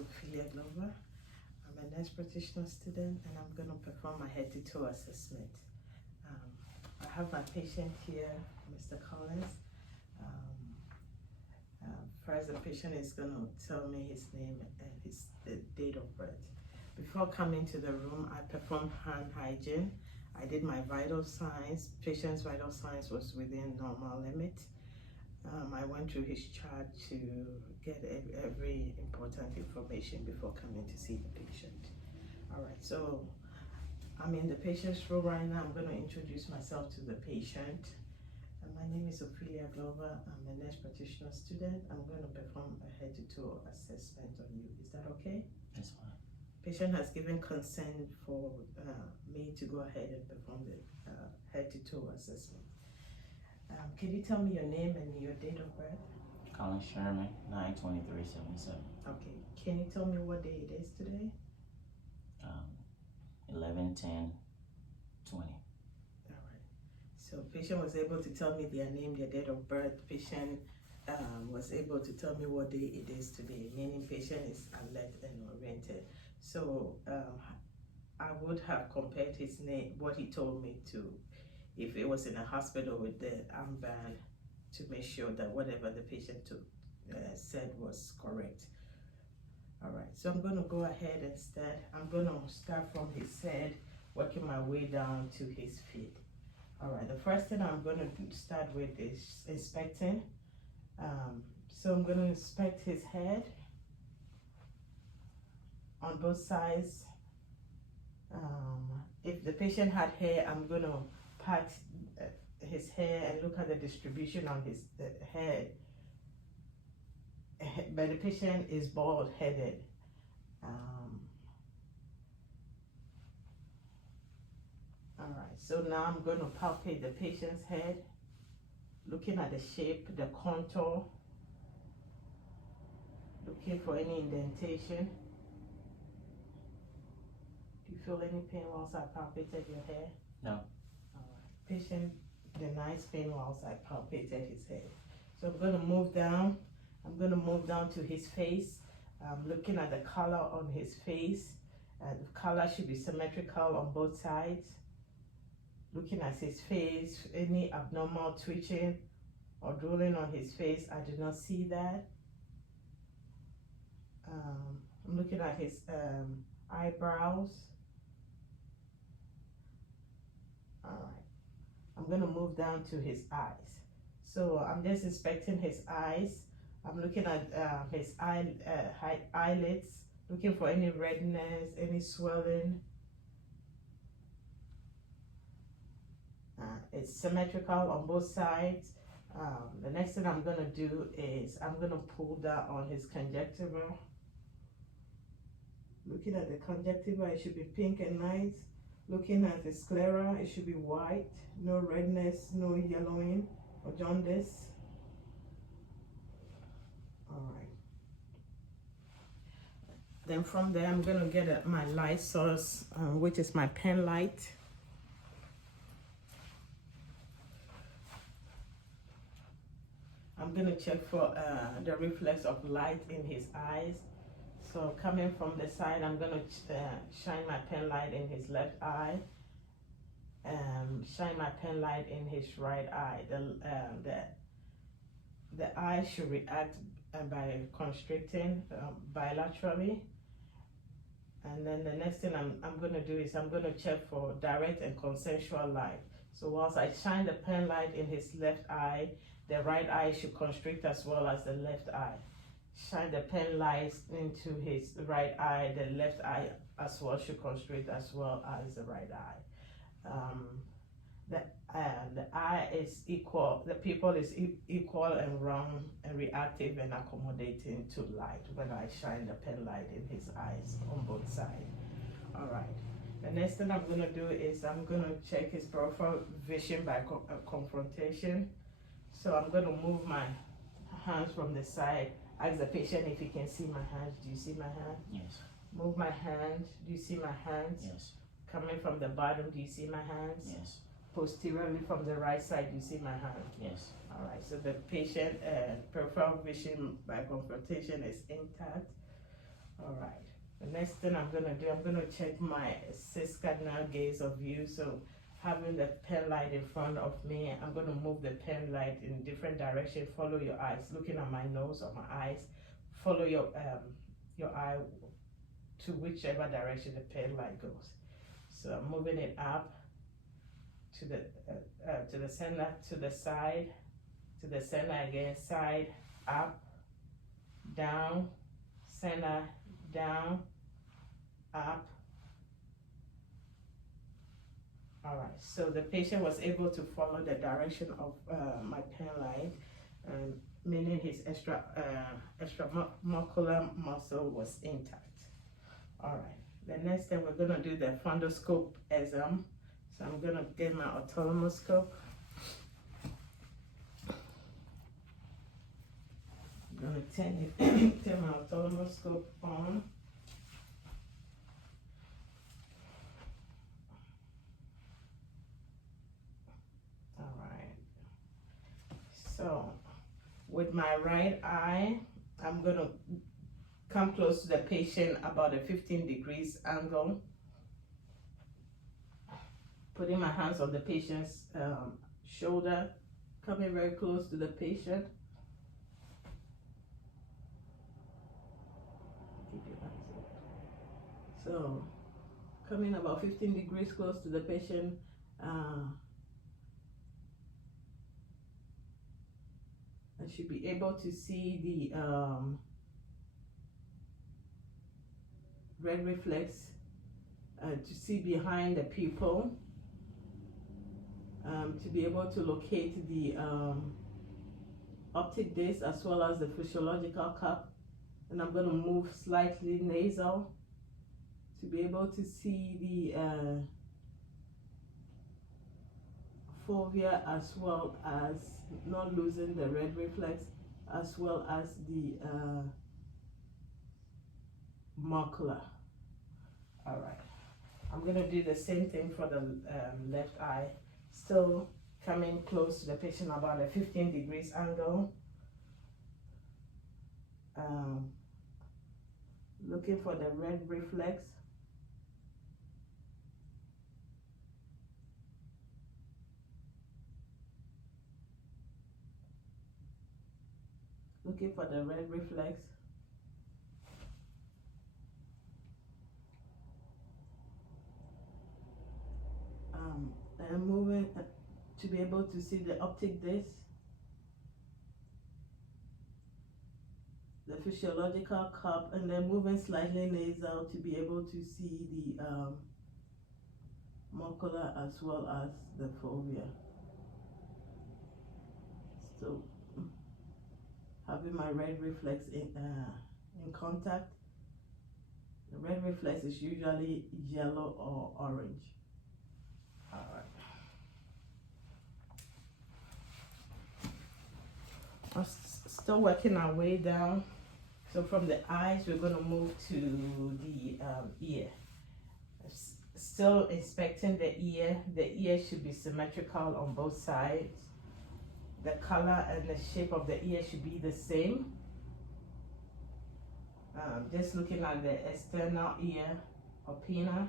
Ophelia Glover. I'm a nurse practitioner student and I'm going to perform my head to toe assessment. I have my patient here, Mr. Collins. First, the patient is going to tell me his name and his date of birth. Before coming to the room, I performed hand hygiene. I did my vital signs. Patient's vital signs was within normal limit. I went through his chart to get every important information before coming to see the patient. All right, so I'm in the patient's room right now. I'm going to introduce myself to the patient. My name is Ophelia Glover. I'm a nurse practitioner student. I'm going to perform a head to toe assessment on you. Is that okay? That's fine. Patient has given consent for me to go ahead and perform the head to toe assessment. Can you tell me your name and your date of birth? Colin Sherman, 9/23/77. Okay. Can you tell me what day it is today? 11/10/20. All right. So patient was able to tell me their name, their date of birth. Patient was able to tell me what day it is today, meaning patient is alert and oriented. So I would have compared his name, what he told me, to if it was in a hospital with the armband, to make sure that whatever the patient said was correct. All right, so I'm going to go ahead and start. I'm going to start from his head, working my way down to his feet. All right, the first thing I'm going to start with is inspecting. So I'm going to inspect his head on both sides. If the patient had hair, I'm going to pat his hair and look at the distribution on his head. But the patient is bald-headed. All right, so now I'm going to palpate the patient's head, looking at the shape, the contour, looking for any indentation. Do you feel any pain whilst I palpated your hair? No. All right. Patient denies pain whilst I palpated his head. So I'm going to move down. I'm going to move down to his face. I'm looking at the color on his face. The color should be symmetrical on both sides. Looking at his face, any abnormal twitching or drooling on his face, I do not see that. I'm looking at his eyebrows. All right. I'm going to move down to his eyes. So I'm just inspecting his eyes. I'm looking at his eyelids, looking for any redness, any swelling. It's symmetrical on both sides. The next thing I'm going to do is I'm going to pull down on his conjunctiva. Looking at the conjunctiva, it should be pink and nice. Looking at the sclera, it should be white, no redness, no yellowing or jaundice. All right. Then from there, I'm going to get my light source, which is my pen light. I'm going to check for the reflex of light in his eyes. So coming from the side, I'm going to shine my pen light in his left eye. Shine my pen light in his right eye. The eye should react by constricting bilaterally. And then the next thing I'm going to do is I'm going to check for direct and consensual light. So whilst I shine the pen light in his left eye, the right eye should constrict as well as the left eye. Shine the pen light into his right eye, the left eye as well should constrict as well as the right eye. The eye is equal, the pupil is equal and round and reactive and accommodating to light when I shine the pen light in his eyes on both sides. All right. The next thing I'm going to do is I'm going to check his peripheral vision by confrontation. So I'm going to move my hands from the side. Ask the patient if he can see my hands. Do you see my hand? Yes. Move my hand. Do you see my hands? Yes. Coming from the bottom, do you see my hands? Yes. Posteriorly from the right side, do you see my hand? Yes. All right, so the patient peripheral vision by confrontation is intact. All right. The next thing I'm gonna do, I'm gonna check my 6 cardinal gaze of view. So having the pen light in front of me, I'm gonna move the pen light in different direction. Follow your eyes, looking at my nose or my eyes. Follow your eye to whichever direction the pen light goes. So I'm moving it up to the center, to the side, to the center again, side, up, down, center, down, up. All right, so the patient was able to follow the direction of my pen light, meaning his extramuscular muscle was intact. All right, the next thing we're gonna do the fundoscope exam. So I'm gonna get my ophthalmoscope. I'm gonna turn my ophthalmoscope on. All right. So with my right eye, I'm gonna come close to the patient about a 15 degrees angle. Putting my hands on the patient's shoulder, coming very close to the patient. Keep your hands up. So, coming about 15 degrees close to the patient. I should be able to see the red reflex, to see behind the pupil. To be able to locate the optic disc as well as the physiological cup, and I'm going to move slightly nasal to be able to see the fovea as well as not losing the red reflex as well as the macula. All right, I'm going to do the same thing for the left eye. Still coming close to the patient about a 15 degrees angle. Looking for the red reflex. Looking for the red reflex. And moving to be able to see the optic disc, the physiological cup, and then moving slightly nasal to be able to see the macula as well as the fovea. So having my red reflex in contact. The red reflex is usually yellow or orange. All right. We're still working our way down. So from the eyes, we're going to move to the ear. Still inspecting the ear. The ear should be symmetrical on both sides. The color and the shape of the ear should be the same. Just looking at the external ear or pinna.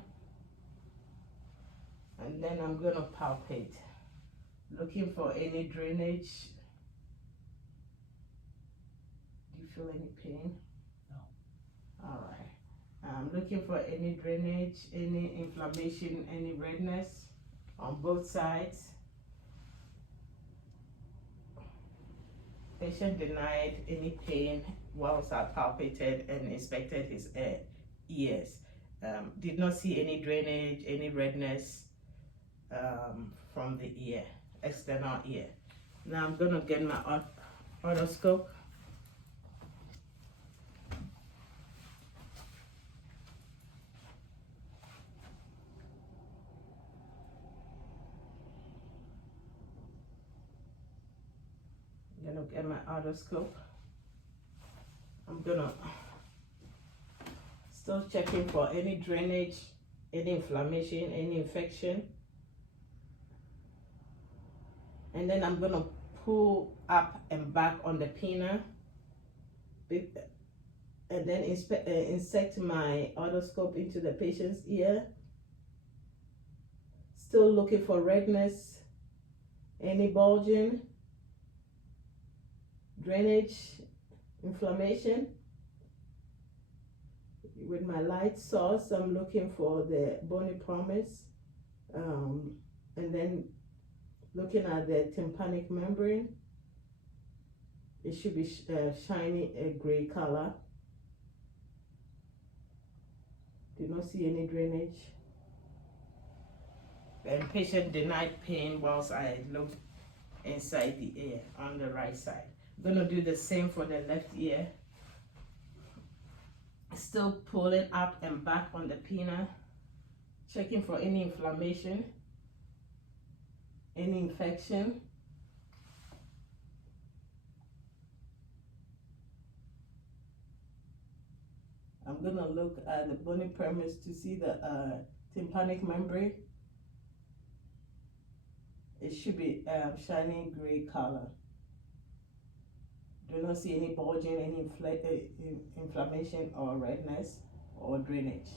And then I'm going to palpate. Looking for any drainage. Do you feel any pain? No. All right. I'm looking for any drainage, any inflammation, any redness on both sides. Patient denied any pain whilst I palpated and inspected his ears. Did not see any drainage, any redness from the ear, external ear. Now I'm gonna get my otoscope. I'm gonna get my otoscope. I'm gonna still checking for any drainage, any inflammation, any infection. And then I'm gonna pull up and back on the pinna and then insert my otoscope into the patient's ear. Still looking for redness, any bulging, drainage, inflammation. With my light source, I'm looking for the bony promise, and then looking at the tympanic membrane. It should be shiny a gray color. Do not see any drainage. And patient denied pain whilst I look inside the ear on the right side. I'm gonna do the same for the left ear. Still pulling up and back on the pinna, checking for any inflammation, any infection. I'm gonna look at the bony premise to see the tympanic membrane. It should be shiny gray color. Do not see any bulging, any inflammation or redness or drainage.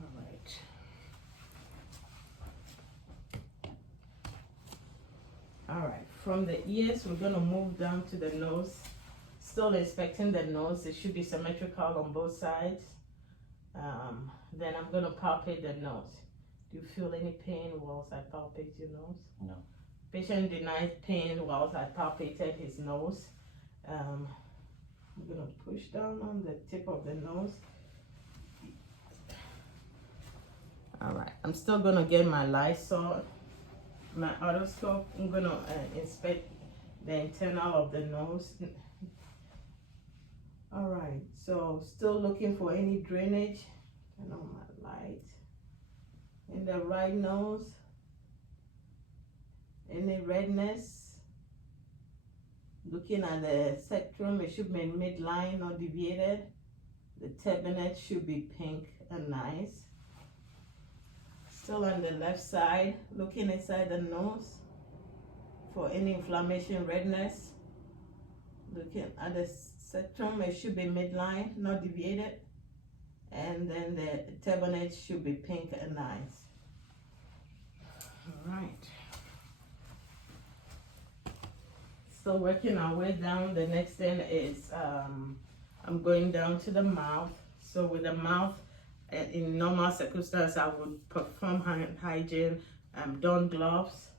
All right. All right, from the ears, we're gonna move down to the nose. Still inspecting the nose. It should be symmetrical on both sides. Then I'm gonna palpate the nose. Do you feel any pain whilst I palpate your nose? No. Patient denied pain whilst I palpated his nose. I'm gonna push down on the tip of the nose. All right, I'm still gonna get my Lysol, my otoscope. I'm gonna inspect the internal of the nose. All right, so still looking for any drainage. Turn on my light. In the right nose, any redness. Looking at the septum, it should be midline, not deviated. The turbinate should be pink and nice. Still on the left side, looking inside the nose for any inflammation, redness. Looking at the septum, it should be midline, not deviated. And then the turbinate should be pink and nice. All right. So working our way down, the next thing is I'm going down to the mouth. So with the mouth, in normal circumstances, I would perform hand hygiene, don gloves.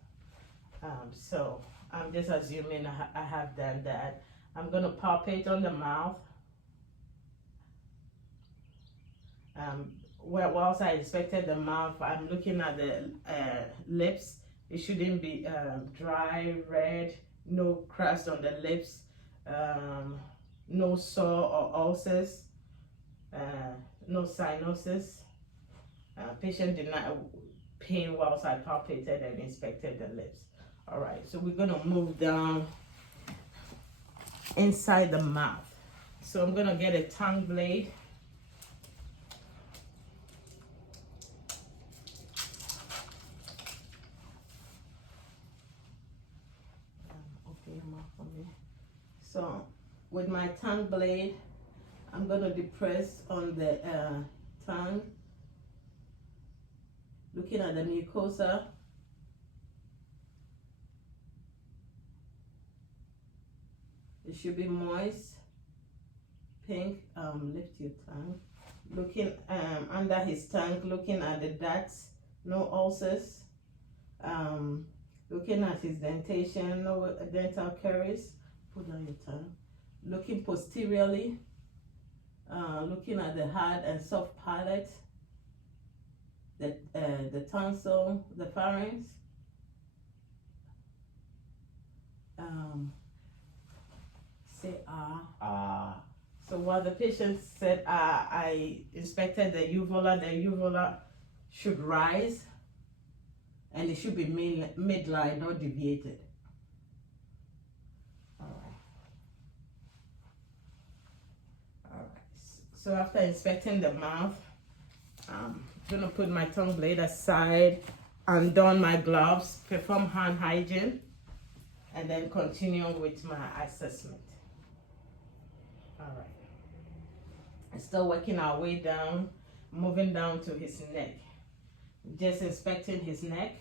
So I'm just assuming I have done that. I'm gonna palpate on the mouth. Whilst I inspected the mouth, I'm looking at the lips. It shouldn't be dry, red, no crust on the lips, no sore or ulcers, no cyanosis. Patient did not pain whilst I palpated and inspected the lips. All right, so we're gonna move down inside the mouth. So I'm gonna get a tongue blade. So with my tongue blade, I'm gonna depress on the tongue, looking at the mucosa. It should be moist, pink. Lift your tongue. Looking under his tongue, looking at the ducts, no ulcers. Looking at his dentation, no dental caries. Put down your tongue. Looking posteriorly, looking at the hard and soft palate, the tonsil, the pharynx. Say ah. So while the patient said I inspected the uvula should rise, and it should be midline, not deviated. So after inspecting the mouth, I'm gonna put my tongue blade aside and don my gloves, perform hand hygiene, and then continue with my assessment. All right. Still working our way down, moving down to his neck. Just inspecting his neck.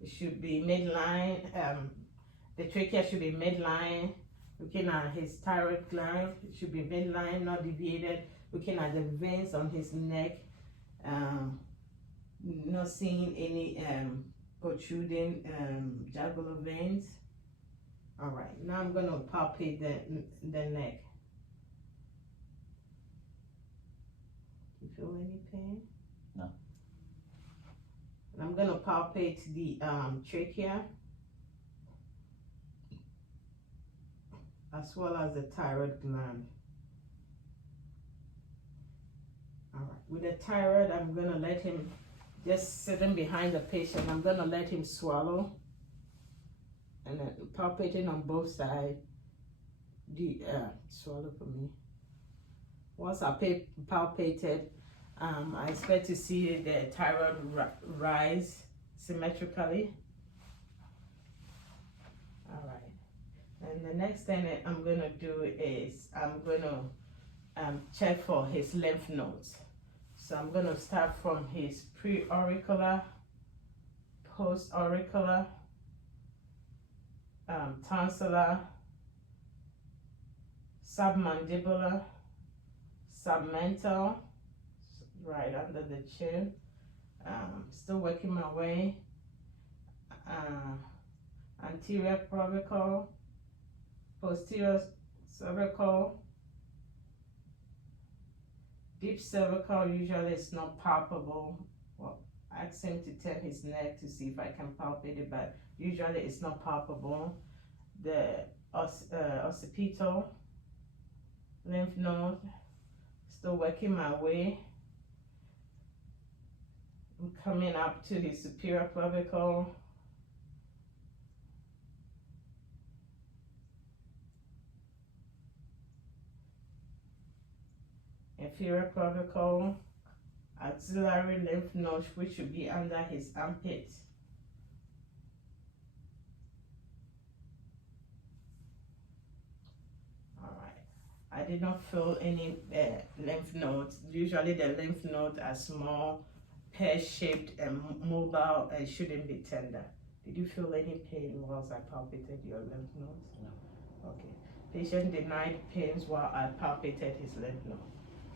It should be midline. The trachea should be midline. Looking at his thyroid gland, it should be midline, not deviated. Looking at the veins on his neck. Not seeing any protruding jugular veins. All right, now I'm going to palpate the neck. You feel any pain? No. And I'm going to palpate the trachea as well as the thyroid gland. All right, with the thyroid, I'm going to let him, just sitting behind the patient, I'm going to let him swallow and then palpating on both sides. Swallow for me. Once I palpated, I expect to see the thyroid rise symmetrically. All right. And the next thing that I'm going to do is I'm going to check for his lymph nodes. So I'm going to start from his pre-auricular, post-auricular, tonsillar, submandibular, submental, right under the chin. Still working my way. Anterior clavicle, posterior cervical, deep cervical. Usually it's not palpable. Well, ask him to turn his neck to see if I can palpate it, but usually it's not palpable. The occipital lymph node, still working my way. I'm coming up to his superior clavicle. Inferior clavicle, axillary lymph node, which should be under his armpit. All right. I did not feel any lymph nodes. Usually the lymph nodes are small, pear-shaped and mobile and shouldn't be tender. Did you feel any pain whilst I palpated your lymph nodes? No. Okay. Patient denied pains while I palpated his lymph node.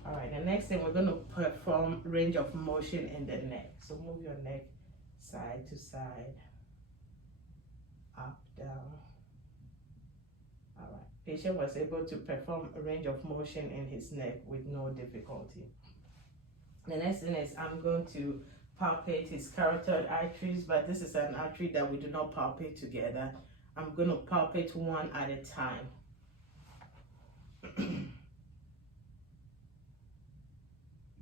All right, the next thing we're going to perform range of motion in the neck. So move your neck side to side, up, down. All right, patient was able to perform a range of motion in his neck with no difficulty. The next thing is I'm going to palpate his carotid arteries, but this is an artery that we do not palpate together. I'm going to palpate one at a time.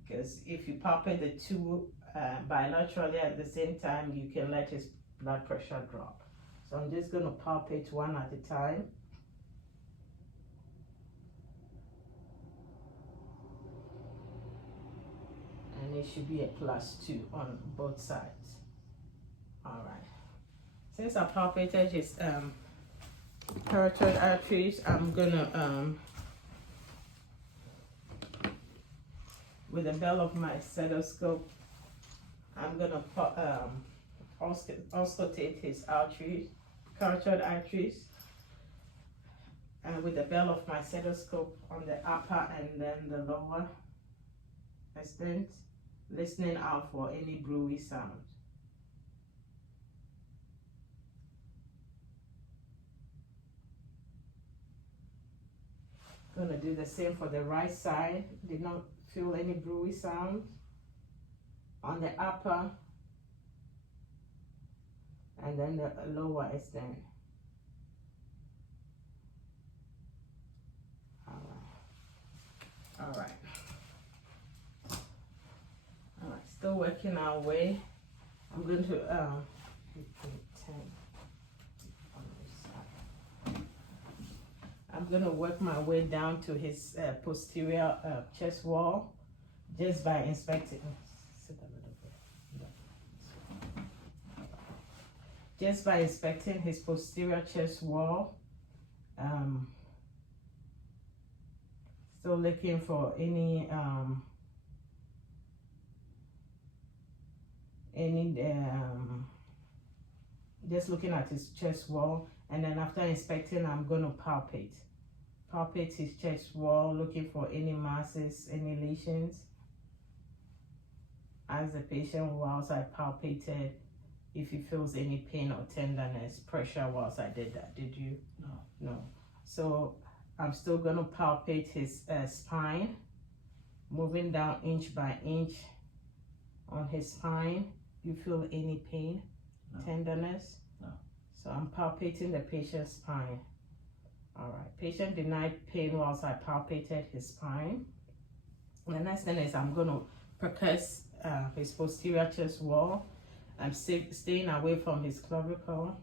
Because if you palpate the two bilaterally at the same time, you can let his blood pressure drop. So I'm just going to palpate one at a time. And it should be a +2 on both sides. All right. Since I palpated his carotid arteries, I'm going to with the bell of my stethoscope, I'm gonna auscultate his arteries, carotid arteries, and with the bell of my stethoscope on the upper and then the lower extent, listening out for any brewy sound. Gonna do the same for the right side. Did not feel any brewy sound on the upper and then the lower extent. All right. Still working our way. I'm going to 10 on this side. I'm going to work my way down to his posterior chest wall just by inspecting. Sit a little bit. Just by inspecting his posterior chest wall. Still looking for any just looking at his chest wall, and then after inspecting, I'm gonna palpate his chest wall, looking for any masses, any lesions. As the patient whilst I palpated if he feels any pain or tenderness, pressure whilst I did that. Did you? No. So I'm still gonna palpate his spine, moving down inch by inch on his spine. You feel any pain? No. Tenderness? No. So I'm palpating the patient's spine. All right, patient denied pain whilst I palpated his spine. The next thing is I'm gonna percuss his posterior chest wall. I'm staying away from his clavicle.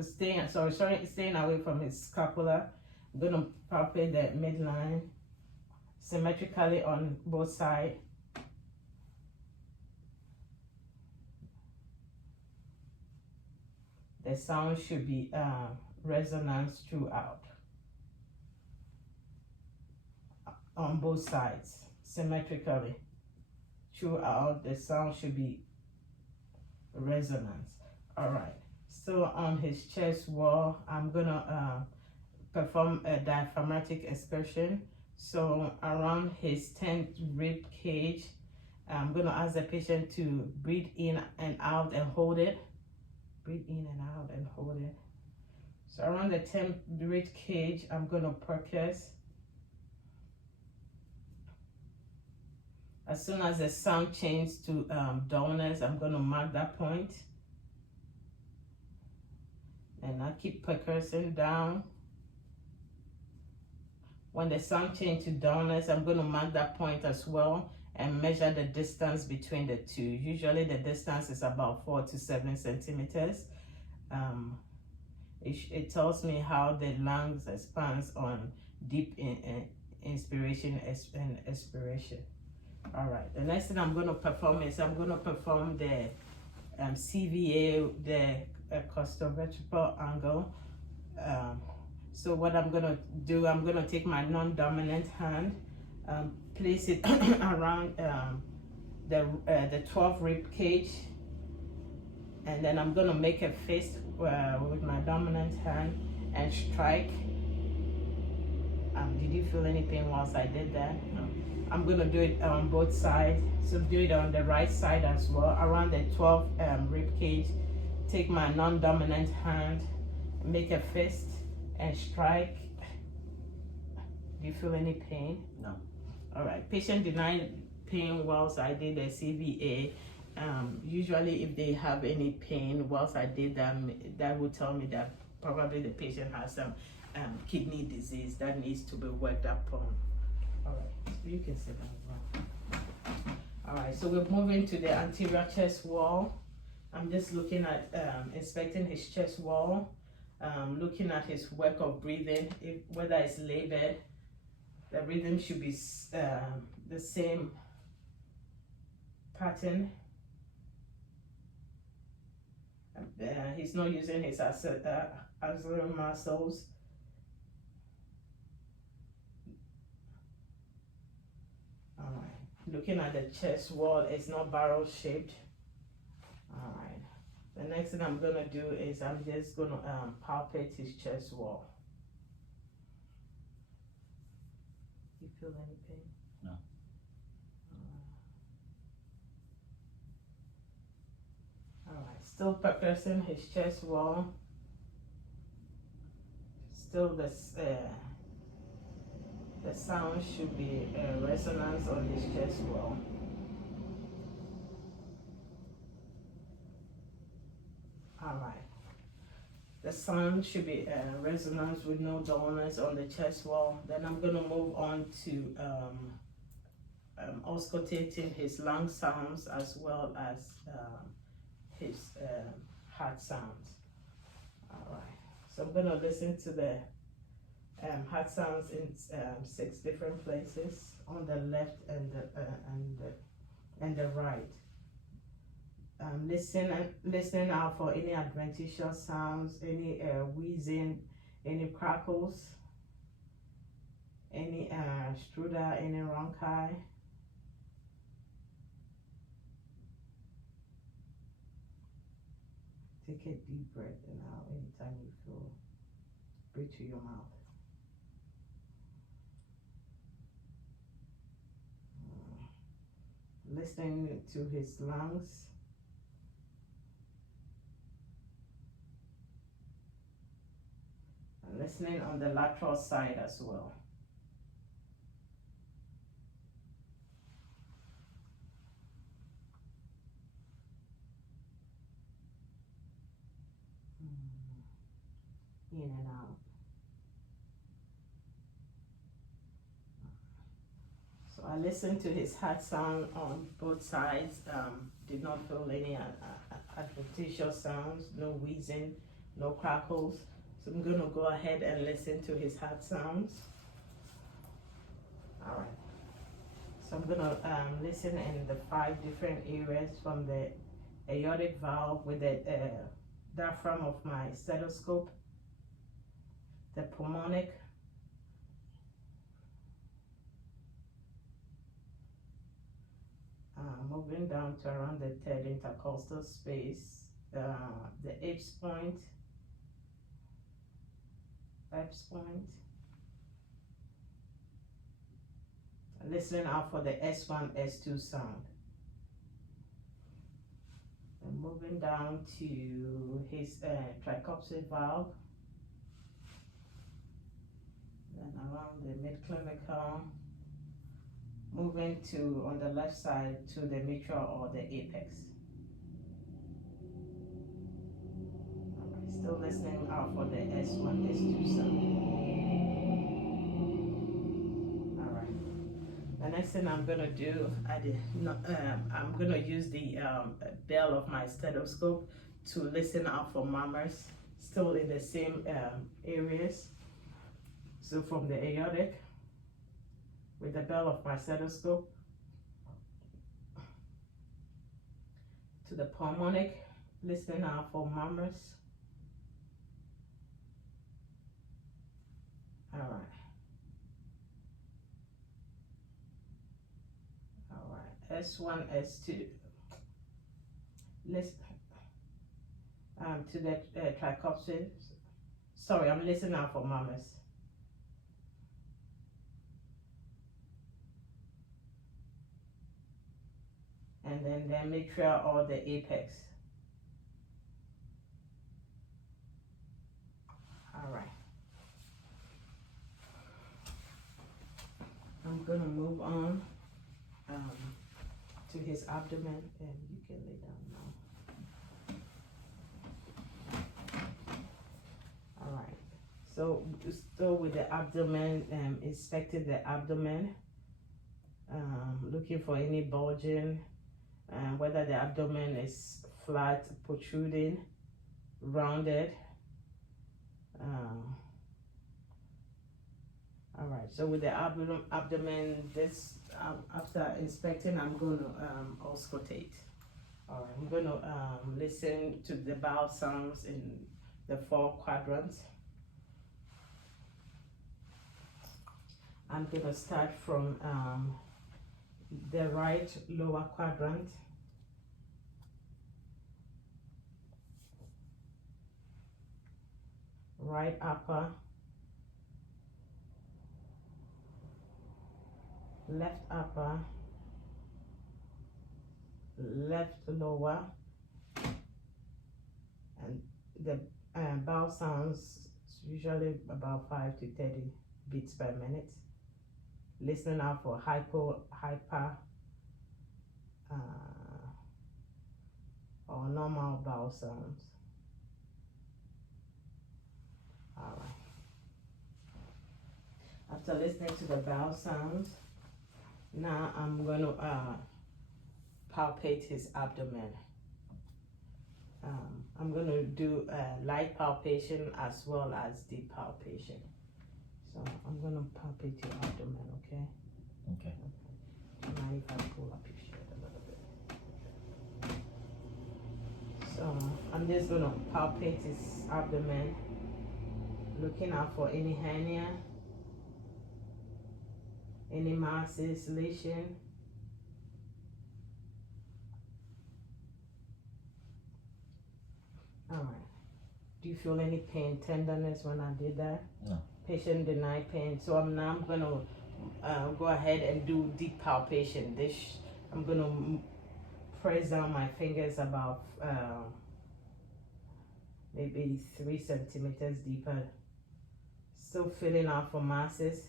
Staying away from his scapula. I'm gonna palpate the midline symmetrically on both sides. The sound should be resonance throughout. On both sides, symmetrically. Throughout, the sound should be resonance. All right. So on his chest wall, I'm gonna perform a diaphragmatic expression. So around his 10th rib cage, I'm gonna ask the patient to breathe in and out and hold it. Breathe in and out and hold it. So around the 10th rib cage, I'm gonna percuss. As soon as the sound changes to dullness, I'm gonna mark that point. And I keep percussing down. When the sound changes to dullness, I'm gonna mark that point as well and measure the distance between the two. Usually the distance is about 4 to 7 centimeters. It tells me how the lungs expands on deep inspiration and expiration. All right, the next thing I'm going to perform is I'm going to perform the CVA, the costovertebral angle. So what I'm going to do, I'm going to take my non-dominant hand, place it around the 12th rib cage, and then I'm going to make a fist with my dominant hand and strike. Did you feel any pain whilst I did that? No. I'm going to do it on both sides. So do it on the right side as well, around the 12th rib cage. Take my non-dominant hand, make a fist and strike. Do you feel any pain? No. All right, patient denied pain whilst I did the CVA. Usually if they have any pain whilst I did that, that would tell me that probably the patient has some kidney disease that needs to be worked upon. All right, so you can sit down. All right, so we're moving to the anterior chest wall. I'm just looking at, inspecting his chest wall, looking at his work of breathing, whether it's labored. The rhythm should be the same pattern. He's not using his axillary muscles. All right, looking at the chest wall, it's not barrel shaped. All right, the next thing I'm gonna do is I'm just gonna palpate his chest wall. You feel any pain? No. All right, still percussing his chest wall. Still the sound should be a resonance on his chest wall. All right. The sound should be a resonance with no dullness on the chest wall. Then I'm gonna move on to auscultating his lung sounds as well as his heart sounds. All right. So I'm gonna listen to the heart sounds in 6 different places on the left and the right. Listening out for any adventitious sounds, any wheezing, any crackles. any strudel, any rhonchi. Take a deep breath in out anytime you feel. Breathe through your mouth. Listening to his lungs. And listening on the lateral side as well. In and out. So I listened to his heart sound on both sides. Did not feel any adventitious sounds, no wheezing, no crackles. So I'm gonna go ahead and listen to his heart sounds. All right. So I'm gonna listen in the 5 different areas from the aortic valve with the diaphragm of my stethoscope, the pulmonic, moving down to around the third intercostal space, the Eps point, listening out for the S1, S2 sound. And moving down to his tricuspid valve, then around the mid-clinical, moving to on the left side to the mitral or the apex. Alright, still listening out for the S1, S2 sound. Alright. The next thing I'm gonna do, I'm gonna use the bell of my stethoscope to listen out for murmurs, still in the same areas. So from the aortic, with the bell of my stethoscope, to the pulmonic, listening out for murmurs. All right, S1, S2. Listen to the tricuspid. Sorry, I'm listening out for murmurs. And then the mitral or the apex. All right. I'm gonna move on to his abdomen, and you can lay down now. All right. So still with the abdomen, inspecting the abdomen, looking for any bulging. Whether the abdomen is flat, protruding, rounded. All right, so with the abdomen, this after inspecting, I'm going to auscultate. All right, I'm going to listen to the bowel sounds in the 4 quadrants. I'm going to start from the right lower quadrant, right upper, left upper, left lower, and the bowel sounds usually about 5 to 30 beats per minute. Listening out for hyper, or normal bowel sounds. All right. After listening to the bowel sounds, now I'm going to palpate his abdomen. I'm going to do light palpation as well as deep palpation. So I'm going to palpate your abdomen, okay? Okay. Do you mind if I pull up your shirt a little bit? So I'm just going to palpate his abdomen, looking out for any hernia, Any masses, lesion? All right. Do you feel any pain, tenderness when I did that? No. Patient denied pain. So now I'm gonna go ahead and do deep palpation. I'm gonna press down my fingers about maybe 3 centimeters deeper. Still feeling out for masses.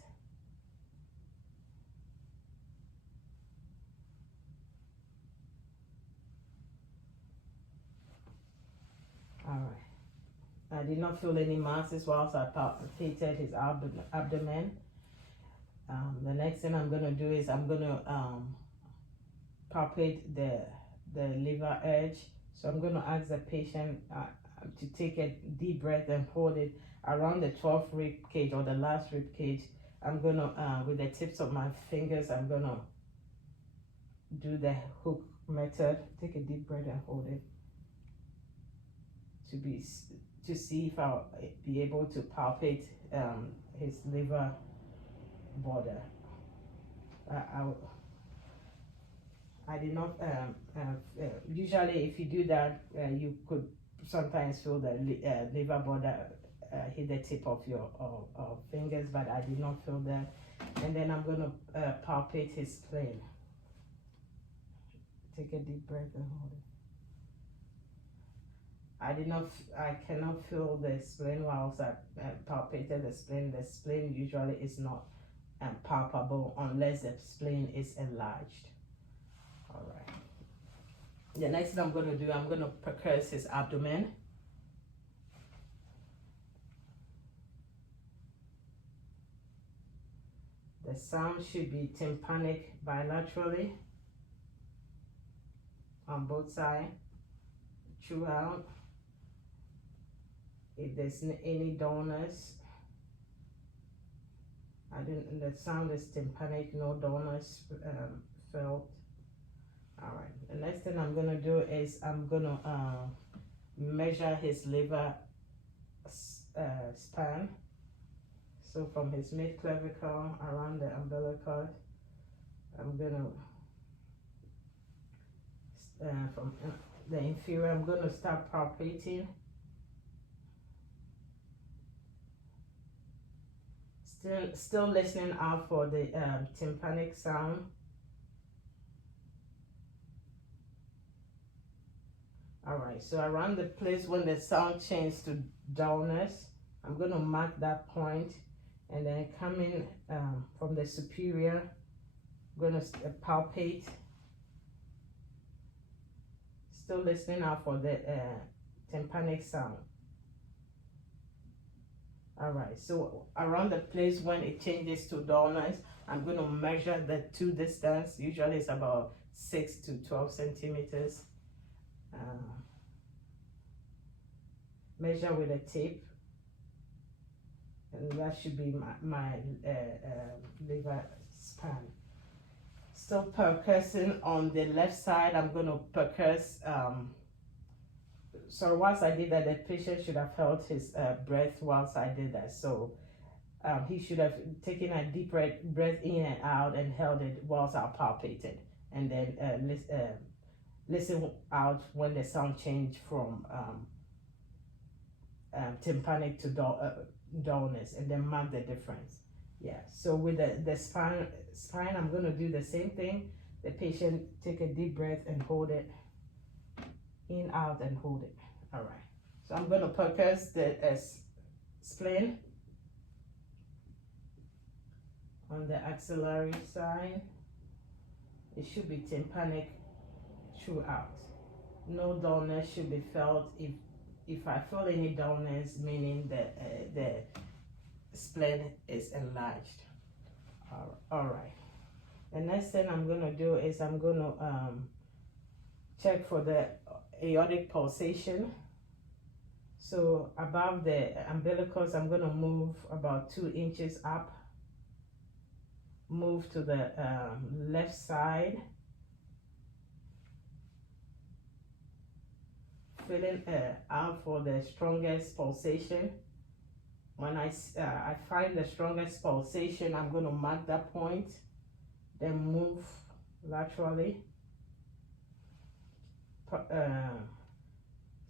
All right. I did not feel any masses whilst I palpated his abdomen. The next thing I'm gonna do is I'm gonna palpate the liver edge. So I'm gonna ask the patient to take a deep breath and hold it around the 12th rib cage or the last rib cage. I'm gonna with the tips of my fingers, I'm gonna do the hook method. Take a deep breath and hold it to see if I'll be able to palpate his liver border. I did not. Usually, if you do that, you could sometimes feel the liver border hit the tip of your fingers, but I did not feel that. And then I'm gonna palpate his spleen. Take a deep breath and hold it. I cannot feel the spleen whilst I palpated the spleen. The spleen usually is not palpable unless the spleen is enlarged. All right. The next thing I'm going to do, I'm going to percuss his abdomen. The sound should be tympanic bilaterally on both sides throughout. If there's any dullness, the sound is tympanic, no dullness felt. All right, the next thing I'm gonna do is I'm gonna measure his liver span. So from his mid clavicle around the umbilical, I'm gonna from the inferior, I'm gonna start palpating. Still listening out for the tympanic sound. All right, so around the place when the sound changes to dullness, I'm gonna mark that point, and then coming from the superior, I'm gonna palpate. Still listening out for the tympanic sound. All right, so around the place when it changes to dullness, I'm going to measure the two distance. Usually it's about 6 to 12 centimeters. Measure with a tape, and that should be my liver span. Still percussing on the left side. I'm going to percuss. So whilst I did that, the patient should have held his breath whilst I did that. So he should have taken a deep breath in and out and held it whilst I palpated. And then listen out when the sound changed from tympanic to dullness, and then mark the difference. Yeah, so with the spine, I'm going to do the same thing. The patient take a deep breath and hold it. In, out, and hold it. All right. So I'm going to percuss the spleen on the axillary side. It should be tympanic throughout. No dullness should be felt. If I feel any dullness, meaning that the spleen is enlarged. All right. The next thing I'm going to do is I'm going to check for the aortic pulsation. So above the umbilicus, I'm going to move about 2 inches up. Move to the left side. Feeling out for the strongest pulsation. When I find the strongest pulsation, I'm going to mark that point then move laterally,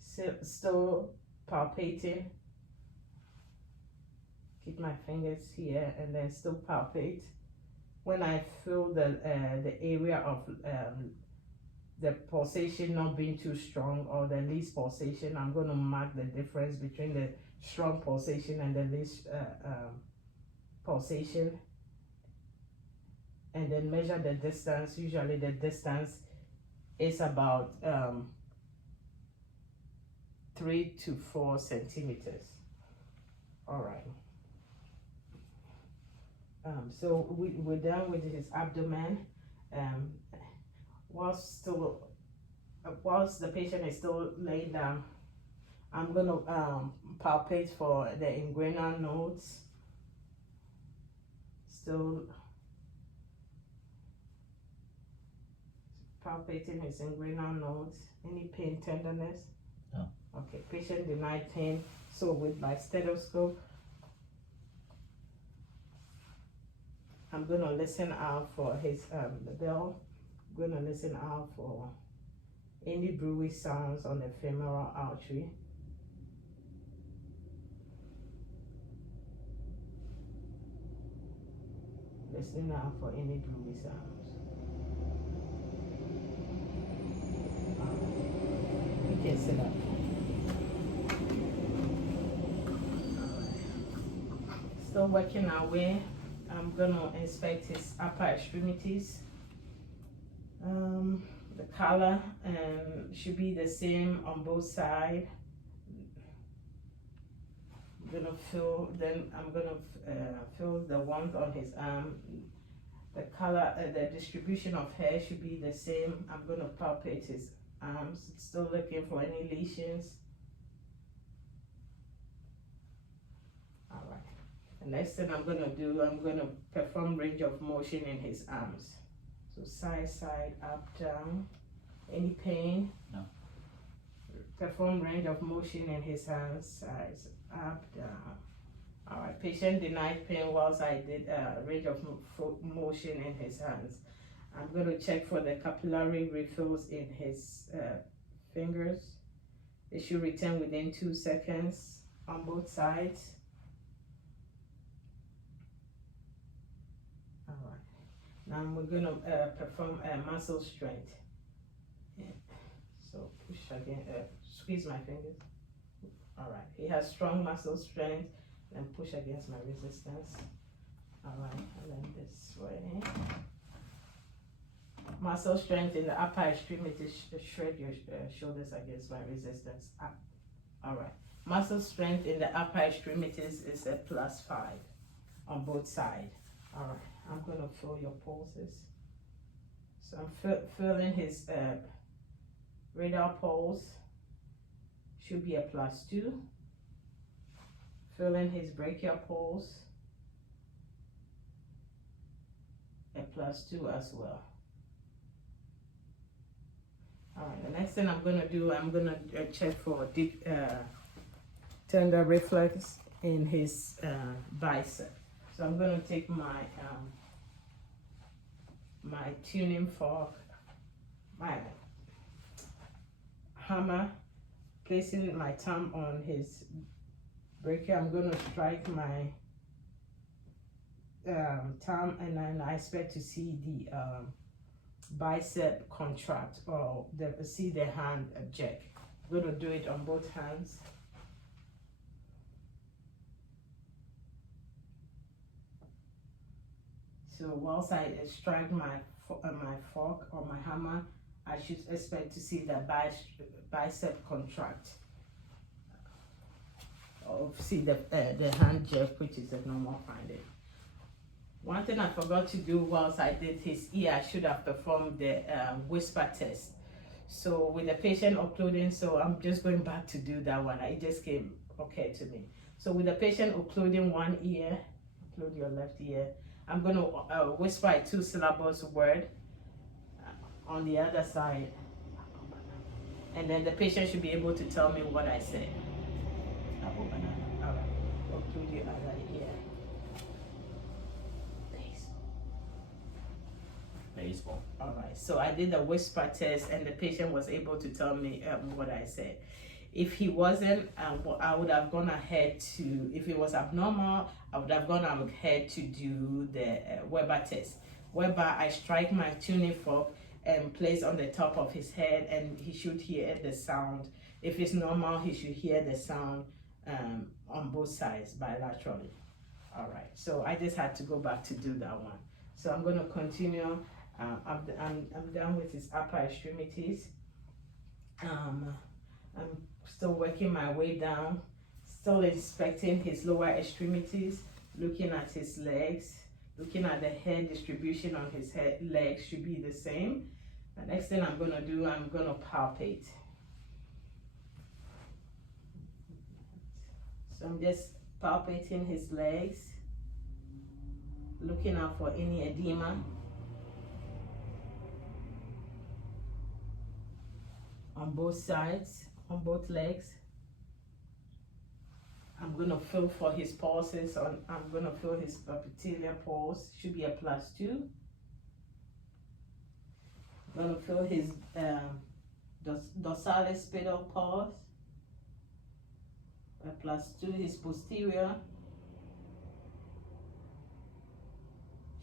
still palpating. Keep my fingers here and then still palpate. When I feel the area of the pulsation not being too strong or the least pulsation, I'm going to mark the difference between the strong pulsation and the least pulsation, and then measure the distance. Usually the distance is about 3 to 4 centimeters. All right. So we're done with his abdomen. Whilst the patient is still laying down, I'm gonna palpate for the inguinal nodes. Still palpating his inguinal nodes. Any pain, tenderness? No. Okay, patient denied pain. So with my stethoscope, I'm gonna listen out for his the bell. I'm gonna listen out for any brewy sounds on the femoral artery. Listening out for any brewy sounds. You can sit up. Still working our way. I'm gonna inspect his upper extremities. The color should be the same on both sides. I'm gonna feel the warmth on his arm. The color, the distribution of hair should be the same. I'm gonna palpate his arms. Still looking for any lesions. All right. The next thing I'm gonna do, I'm gonna perform range of motion in his arms. So side, up, down. Any pain? No. Perform range of motion in his hands, sides, up, down. All right, patient denied pain whilst I did range of motion in his hands. I'm going to check for the capillary refills in his fingers. It should return within 2 seconds on both sides. All right, now we're going to perform muscle strength. Yeah. So push again, squeeze my fingers. All right, he has strong muscle strength. And push against my resistance. All right, and then this way. Muscle strength in the upper extremity. Shred your shoulders against my resistance. Up. All right. Muscle strength in the upper extremities is a +5 on both sides. All right. I'm gonna feel your pulses. So I'm feeling his radial pulse. Should be a +2. Feeling his brachial pulse, a +2 as well. All right, the next thing I'm gonna do, I'm gonna check for deep tender reflex in his bicep. So I'm gonna take my my tuning fork, my hammer, placing my thumb on his brachial. I'm going to strike my thumb, and then I expect to see the bicep contract or see the hand jerk. I'm going to do it on both hands. So whilst I strike my fork or my hammer, I should expect to see the bicep contract. Or see the hand jerk, which is a normal finding. One thing I forgot to do whilst I did his ear, I should have performed the whisper test. So with the patient occluding, so I'm just going back to do that one. It just came okay to me. So with the patient occluding one ear, occlude your left ear, I'm going to whisper a 2 syllables word on the other side. And then the patient should be able to tell me what I said. Apple banana. All right, occlude your other ear. Please. visible. All right, so I did the whisper test and the patient was able to tell me what I said. If he wasn't, I would have gone ahead to, if it was abnormal, I would have gone ahead to do the Weber test, whereby I strike my tuning fork and place on the top of his head, and he should hear the sound. If it's normal, he should hear the sound on both sides bilaterally. All right, so I just had to go back to do that one. So I'm going to continue. I'm done with his upper extremities. I'm still working my way down, still inspecting his lower extremities, looking at his legs, looking at the head distribution on his legs should be the same. The next thing I'm going to do, I'm going to palpate. So I'm just palpating his legs, looking out for any edema. On both sides, on both legs. I'm going to feel for his pulses. I'm going to feel his epithelial pulse, should be a +2. I'm going to feel his dorsalis spidal pulse, a +2. His posterior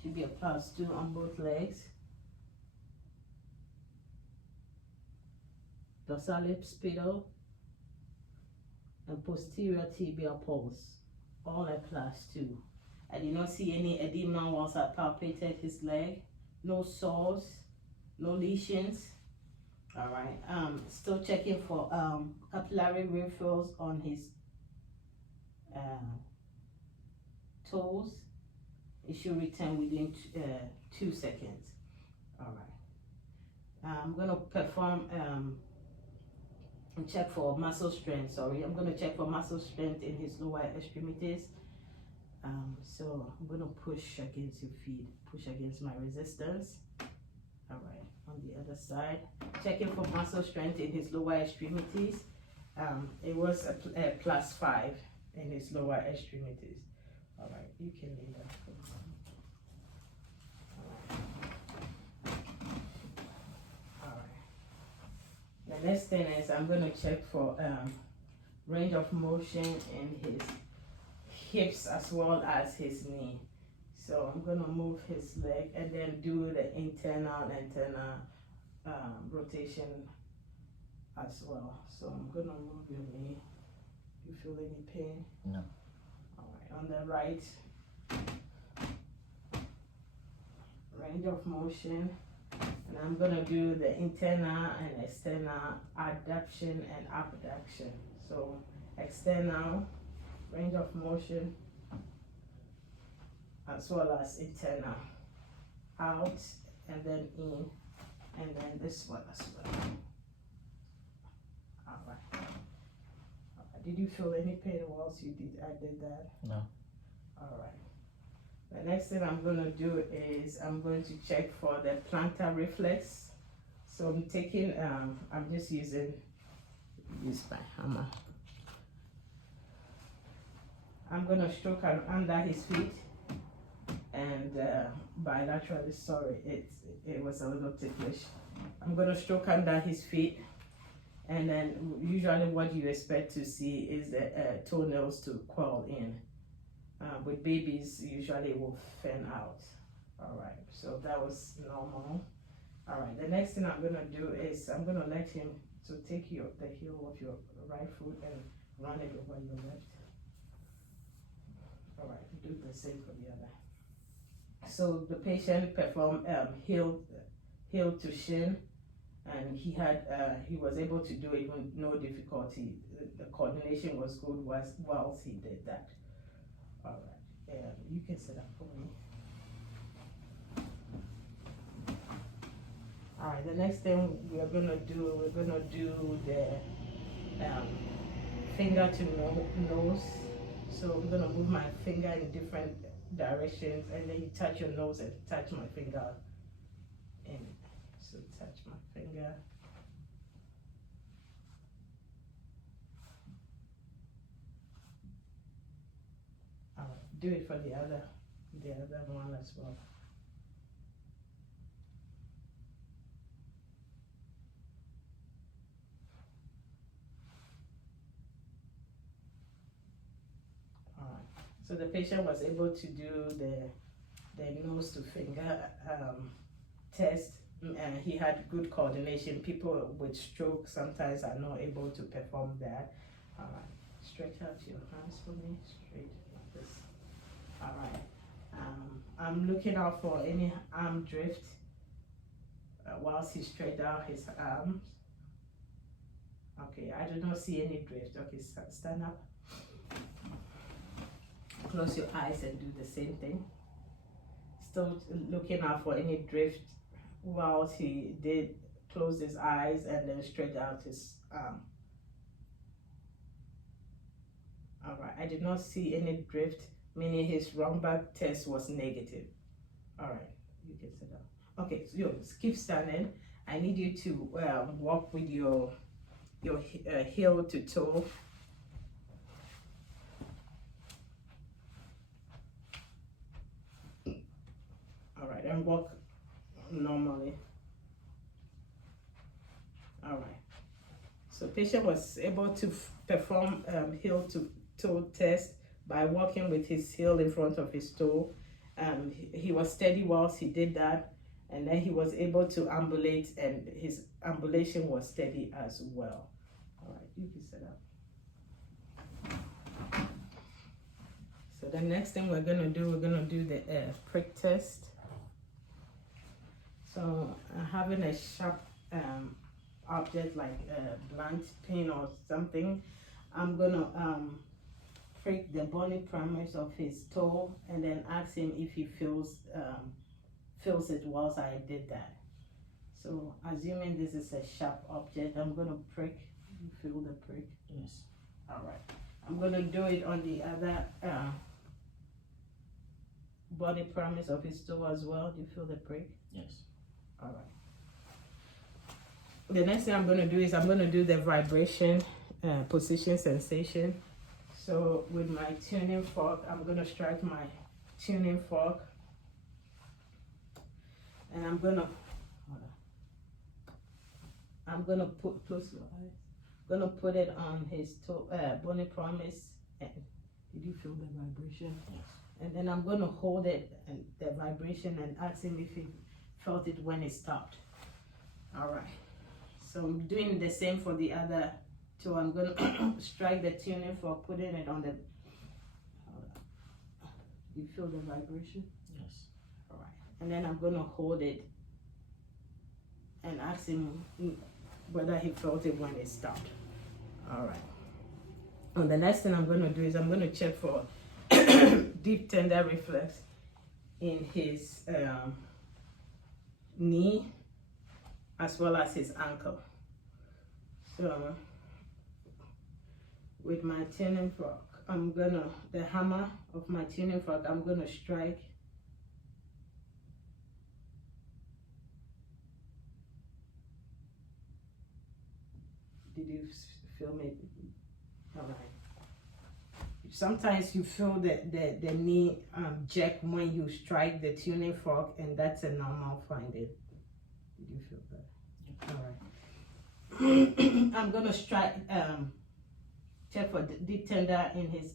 should be a +2 on both legs. Dorsalis spidal and posterior tibial pulse, all a +2. I did not see any edema once I palpated his leg. No sores, no lesions. All right. Still checking for capillary refills on his toes. It should return within 2 seconds. All right. I'm gonna perform and check for muscle strength. I'm going to check for muscle strength in his lower extremities. So I'm going to push against your feet, push against my resistance. All right, on the other side, checking for muscle strength in his lower extremities. It was a +5 in his lower extremities. All right, you can leave that for me. The next thing is I'm going to check for range of motion in his hips as well as his knee. So I'm going to move his leg and then do the internal rotation as well. So I'm going to move your knee. You feel any pain? No. All right, on the right, range of motion. And I'm going to do the internal and external adduction and abduction. So external, range of motion, as well as internal. Out and then in, and then this one as well. All right. Did you feel any pain whilst I did that? No. All right. The next thing I'm going to do is I'm going to check for the plantar reflex. So I'm taking, I'm just use my hammer. I'm going to stroke under his feet and bilaterally, sorry, it was a little ticklish. I'm going to stroke under his feet, and then usually what you expect to see is the toenails to curl in. With babies, usually it will fan out. All right, so that was normal. All right, the next thing I'm gonna do is I'm gonna let him to take the heel of your right foot and run it over your left. All right, do the same for the other. So the patient performed heel to shin, and he was able to do it with no difficulty. The coordination was good whilst he did that. All right, you can sit up for me. All right, the next thing we're gonna do the finger to nose. So I'm gonna move my finger in different directions, and then you touch your nose and touch my finger in. So touch my finger. All right, do it for the other one as well. So the patient was able to do the nose to finger test, and he had good coordination. People with stroke sometimes are not able to perform that. All right, stretch out your hands for me, straight like this. All right, I'm looking out for any arm drift whilst he stretched out his arms. Okay, I do not see any drift. Okay, stand up. Close your eyes and do the same thing. Still looking out for any drift whilst he did close his eyes and then stretch out his arm. All right, I did not see any drift, meaning his lumbar test was negative. All right, you can sit down. Okay, so you keep standing. I need you to walk with your heel to toe. All right, and walk normally. All right. So patient was able to perform heel to toe test by walking with his heel in front of his toe. He was steady whilst he did that, and then he was able to ambulate, and his ambulation was steady as well. All right, you can sit up. So the next thing we're gonna do the prick test. So having a sharp object like a blunt pin or something, I'm gonna prick the bony premise of his toe and then ask him if he feels it whilst I did that. So assuming this is a sharp object, I'm gonna prick. You feel the prick? Yes. All right. I'm gonna do it on the other body premise of his toe as well. Do you feel the prick? Yes. All right. The next thing I'm going to do is I'm going to do the vibration position sensation. So with my tuning fork, I'm going to strike my tuning fork, and I'm going to put, close your eyes. I'm going to put it on his toe, bony promise. And did you feel the vibration? Yes. And then I'm going to hold it and the vibration and ask him if he felt it when it stopped. All right. So I'm doing the same for the other two. I'm going to strike the tuning fork, putting it on the. You feel the vibration? Yes. All right. And then I'm going to hold it and ask him whether he felt it when it stopped. All right. And the next thing I'm going to do is I'm going to check for deep tender reflex in his knee as well as his ankle. So with my tuning fork, the hammer of my tuning fork, I'm gonna strike Did you feel me? All right. Sometimes you feel the knee jerk when you strike the tuning fork, and that's a normal finding. Did you feel that? All right. I'm gonna strike, check for deep tender in his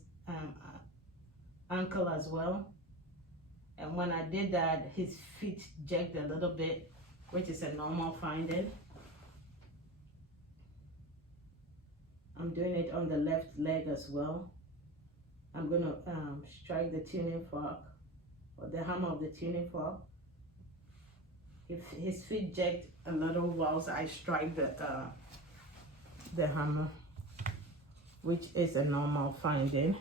ankle as well. And when I did that, his feet jerked a little bit, which is a normal finding. I'm doing it on the left leg as well. I'm gonna strike the tuning fork, or the hammer of the tuning fork. If his feet jerked a little whilst I strike the hammer, which is a normal finding.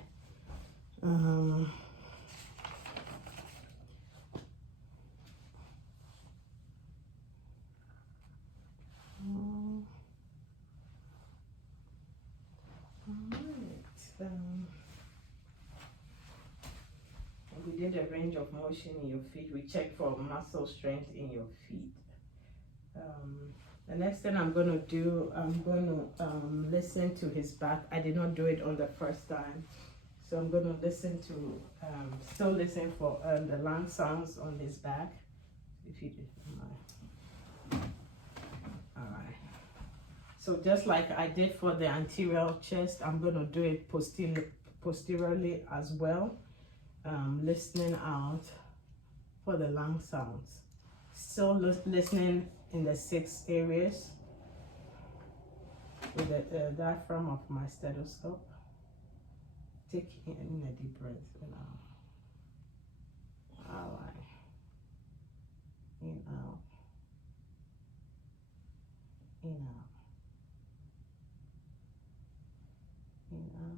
We did a range of motion in your feet. We checked for muscle strength in your feet. The next thing I'm going to do, I'm going to listen to his back. I did not do it on the first time. So I'm going to listen to, still listen for the lung sounds on his back. If you did. All right. So just like I did for the anterior chest, I'm going to do it posteriorly as well. listening out for the lung sounds. Still listening in the 6 areas with the diaphragm of my stethoscope. Take in a deep breath and out. All right. In, out. In, out. In, out.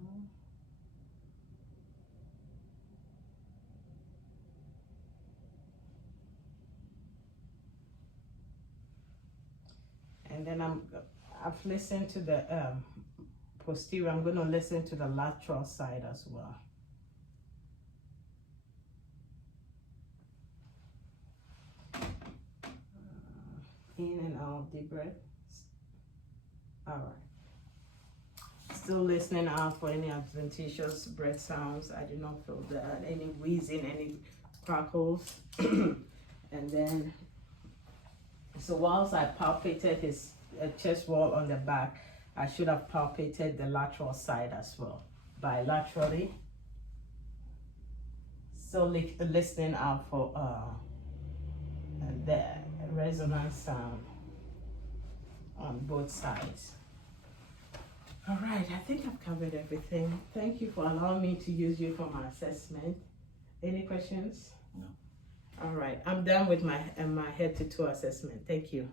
And then I've listened to the posterior. I'm going to listen to the lateral side as well. In and out, deep breath. All right. Still listening out for any adventitious breath sounds. I do not feel that. Any wheezing, any crackles. And then, so whilst I palpated his chest wall on the back, I should have palpated the lateral side as well, bilaterally. Still listening out for the resonance sound on both sides. All right, I think I've covered everything. Thank you for allowing me to use you for my assessment. Any questions? No. All right, I'm done with my head to toe assessment. Thank you.